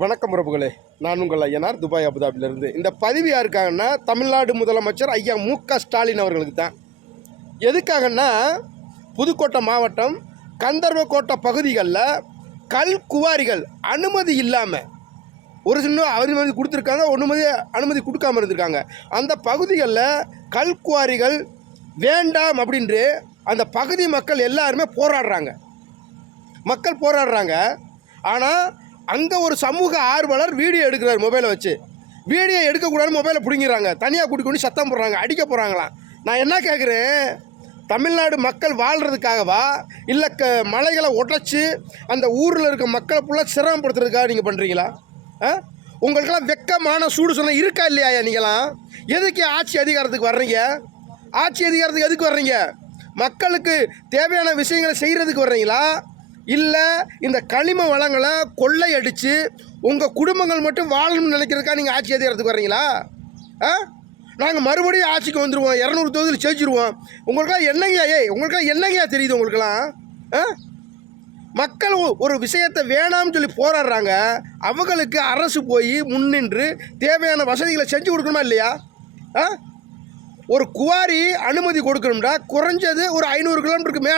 வணக்கம் உறவுகளே, நான் உங்கள் ஐயனார் துபாய் அபுதாபிலிருந்து. இந்த பதிவு யாருக்காகன்னா தமிழ்நாடு முதலமைச்சர் ஐயா மு.க. ஸ்டாலின் அவர்களுக்கு தான். எதுக்காகன்னா புதுக்கோட்டை மாவட்டம் கந்தர்வக்கோட்டை பகுதிகளில் கல் குவாரிகள் அனுமதி இல்லாமல் ஒரு சின்ன அனுமதி கொடுத்துருக்காங்க, அனுமதி கொடுக்காமல் இருந்திருக்காங்க. அந்த பகுதிகளில் கல் குவாரிகள் வேண்டாம் அப்படின்று அந்த பகுதி மக்கள் எல்லாருமே போராடுறாங்க. ஆனால் அங்கே ஒரு சமூக ஆர்வலர் வீடியோ எடுக்கிறார் மொபைலை வச்சு. வீடியோ எடுக்கக்கூடாதுன்னு மொபைலை பிடிங்கிறாங்க, தனியாக கூட்டி கொண்டு சத்தம் போடுறாங்க, அடிக்க போகிறாங்களாம். நான் என்ன கேட்குறேன், தமிழ்நாடு மக்கள் வாழ்கிறதுக்காகவா இல்லை மலைகளை உடைச்சி அந்த ஊரில் இருக்க மக்களை ஃபுல்லாக சிரமப்படுத்துறதுக்காக நீங்கள் பண்ணுறீங்களா? உங்களுக்கெல்லாம் வெக்கமான சூடு சொன்ன இருக்கா இல்லையா? நீங்களாம் எதுக்கு ஆட்சி அதிகாரத்துக்கு வர்றீங்க? ஆட்சி அதிகாரத்துக்கு எதுக்கு வர்றீங்க? மக்களுக்கு தேவையான விஷயங்களை செய்கிறதுக்கு வர்றீங்களா? இல்லை இந்த களிம வளங்களை கொள்ளையடித்து உங்கள் குடும்பங்கள் மட்டும் வாழணும்னு நினைக்கிறதுக்காக நீங்கள் ஆட்சி அதிகாரத்துக்கு வர்றீங்களா? நாங்கள் மறுபடியும் ஆட்சிக்கு வந்துடுவோம், 200 தொகுதியில் ஜெயிச்சிருவோம். உங்களுக்கெல்லாம் என்னங்கய்யா தெரியுது? உங்களுக்கெல்லாம் மக்கள் ஒரு விஷயத்தை வேணாம்னு சொல்லி போராடுறாங்க. அவங்களுக்கு அரசு போய் முன்னின்று தேவையான வசதிகளை செஞ்சு கொடுக்கணுமா இல்லையா? ஒரு குவாரி அனுமதி கொடுக்கணும்டா குறைஞ்சது ஒரு 500 கிலோமீட்டருக்கு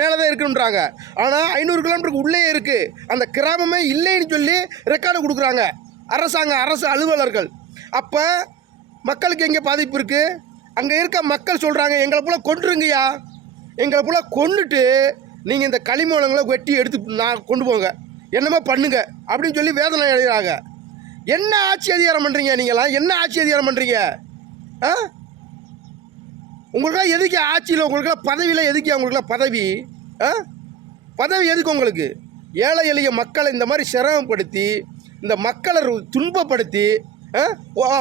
மேலே தான் இருக்குன்றாங்க. ஆனால் 500 கிலோமீட்டருக்கு உள்ளே இருக்குது, அந்த கிராமமே இல்லைன்னு சொல்லி ரெக்கார்டு கொடுக்குறாங்க அரசு அலுவலர்கள். அப்போ மக்களுக்கு எங்கே பாதிப்பு இருக்குது? அங்கே இருக்க மக்கள் சொல்கிறாங்க, எங்களை போல் கொண்டுருங்கய்யா, எங்களை போல் கொண்டுட்டு நீங்கள் இந்த களிமூலங்களை வெட்டி எடுத்து கொண்டு போங்க, என்னமோ பண்ணுங்க அப்படின்னு சொல்லி வேதனை எழுதுறாங்க. என்ன ஆட்சி அதிகாரம் பண்ணுறீங்க? நீங்களாம் என்ன ஆட்சி அதிகாரம் பண்ணுறீங்க? உங்களுக்கெல்லாம் எதுக்கு ஆட்சியில்? உங்களுக்கெல்லாம் பதவியில் எதுக்கு? உங்களுக்கெல்லாம் பதவி எதுக்கு உங்களுக்கு? ஏழை எளிய மக்களை இந்த மாதிரி சிரமப்படுத்தி இந்த மக்களை துன்பப்படுத்தி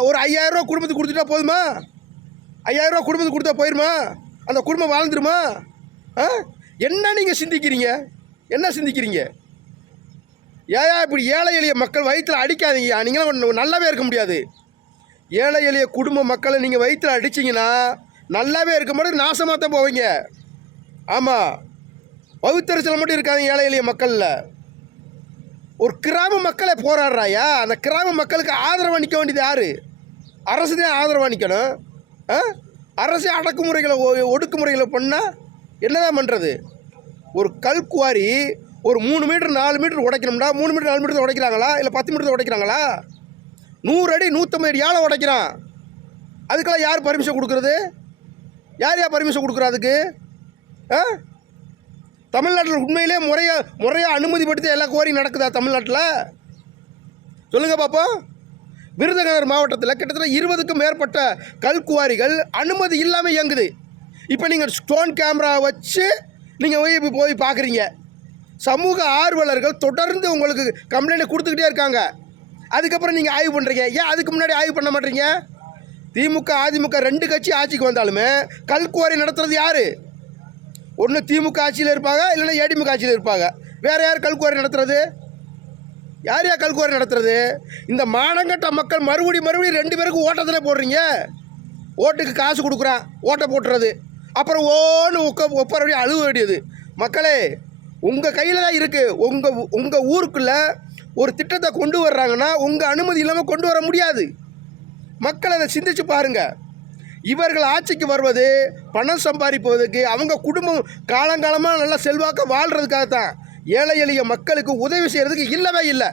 ஒரு 5000 ரூபா குடும்பத்துக்கு கொடுத்துட்டா போதுமா? 5000 ரூபா குடும்பத்துக்கு கொடுத்தா போயிடுமா? அந்த குடும்பம் வாழ்ந்துருமா? என்ன நீங்கள் சிந்திக்கிறீங்க? ஏயா இப்படி ஏழை எளிய மக்கள் வயிற்றில் அடிக்காதீங்க. நீங்களாம் நல்லாவே இருக்க முடியாது. ஏழை எளிய குடும்ப மக்களை நீங்கள் வயிற்றில் அடிச்சிங்கன்னா நல்லாவே இருக்க மாட்டேங்க, நாசமாக தான் போவீங்க. ஆமாம், பவித்தரிசல் மட்டும் இருக்காங்க ஏழை எளிய மக்களில். ஒரு கிராம மக்களை போராடுறாயா? அந்த கிராம மக்களுக்கு ஆதரவாக நிற்க வேண்டியது யார்? அரசு தான் ஆதரவாக நிற்கணும். அரசு அடக்குமுறைகளை ஒடுக்குமுறைகளை பண்ணால் என்ன தான் பண்ணுறது? ஒரு கல் குவாரி ஒரு 3 மீட்டர் 4 மீட்டர் உடைக்கணும்டா, 3 மீட்டர் 4 மீட்டர் உடைக்கிறாங்களா? இல்லை 10 மீட்டர் உடைக்கிறாங்களா? 100 அடி 150 அடி யாழை உடைக்கிறான். அதுக்கெல்லாம் யார் பர்மிஷன் கொடுக்குறது? யார் பர்மிஷன் கொடுக்குறா அதுக்கு? தமிழ்நாட்டில் உண்மையிலே முறையாக அனுமதிப்படுத்தி எல்லா குவாரியும் நடக்குதா தமிழ்நாட்டில்? சொல்லுங்கள் பார்ப்போம். விருதுநகர் மாவட்டத்தில் கிட்டத்தட்ட 20க்கும் மேற்பட்ட கல் குவாரிகள் அனுமதி இல்லாமல் இயங்குது. இப்போ நீங்கள் ஸ்டோன் கேமரா வச்சு நீங்கள் போய் பார்க்குறீங்க. சமூக ஆர்வலர்கள் தொடர்ந்து உங்களுக்கு கம்ப்ளைண்ட் கொடுத்துக்கிட்டே இருக்காங்க. அதுக்கப்புறம் நீங்கள் ஆய்வு பண்ணுறீங்க. ஏன் அதுக்கு முன்னாடி ஆய்வு பண்ண மாட்டீங்க? திமுக அதிமுக 2 கட்சி ஆட்சிக்கு வந்தாலுமே கல் குவாரி நடத்துறது யார்? ஒன்று திமுக ஆட்சியில் இருப்பாங்க, இல்லைன்னா ஏடிமுக ஆட்சியில் இருப்பாங்க. வேறு யார் கல் குவாரி நடத்துறது? யார் கல் குவாரி நடத்துறது? இந்த மானங்கட்ட மக்கள் மறுபடியும் 2 பேருக்கு ஓட்டத்திலே போடுறீங்க. ஓட்டுக்கு காசு கொடுக்குறான், ஓட்டை போட்டுறது, அப்புறம் ஒப்பரபடி அழுவ வேண்டியது. மக்களே, உங்கள் கையில் தான் இருக்குது. உங்கள் ஊருக்குள்ளே ஒரு திட்டத்தை கொண்டு வர்றாங்கன்னா உங்கள் அனுமதி இல்லாமல் கொண்டு வர முடியாது. மக்கள் அதை சிந்திச்சு பாருங்கள். இவர்கள் ஆட்சிக்கு வருவது பணம் சம்பாதிப்பதற்கு, அவங்க குடும்பம் காலங்காலமாக நல்லா செல்வாக்க வாழ்கிறதுக்காகத்தான். ஏழை எளிய மக்களுக்கு உதவி செய்கிறதுக்கு இல்லவே இல்லை.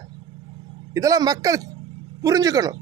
இதெல்லாம் மக்கள் புரிஞ்சுக்கணும்.